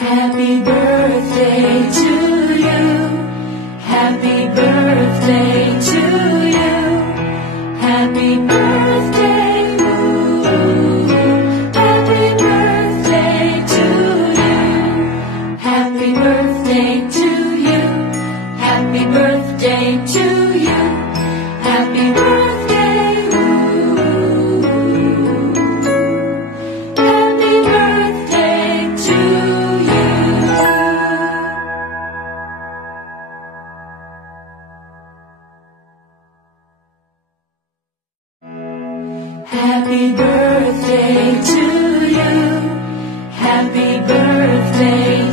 Happy birthday to you. Happy birthday to you. Happy birthday, ooh. Happy birthday to you. Happy birthday to you. Happy birthday to you. Happy birthday, ooh. Happy birthday to you. Happy birthday to you. Happy birthday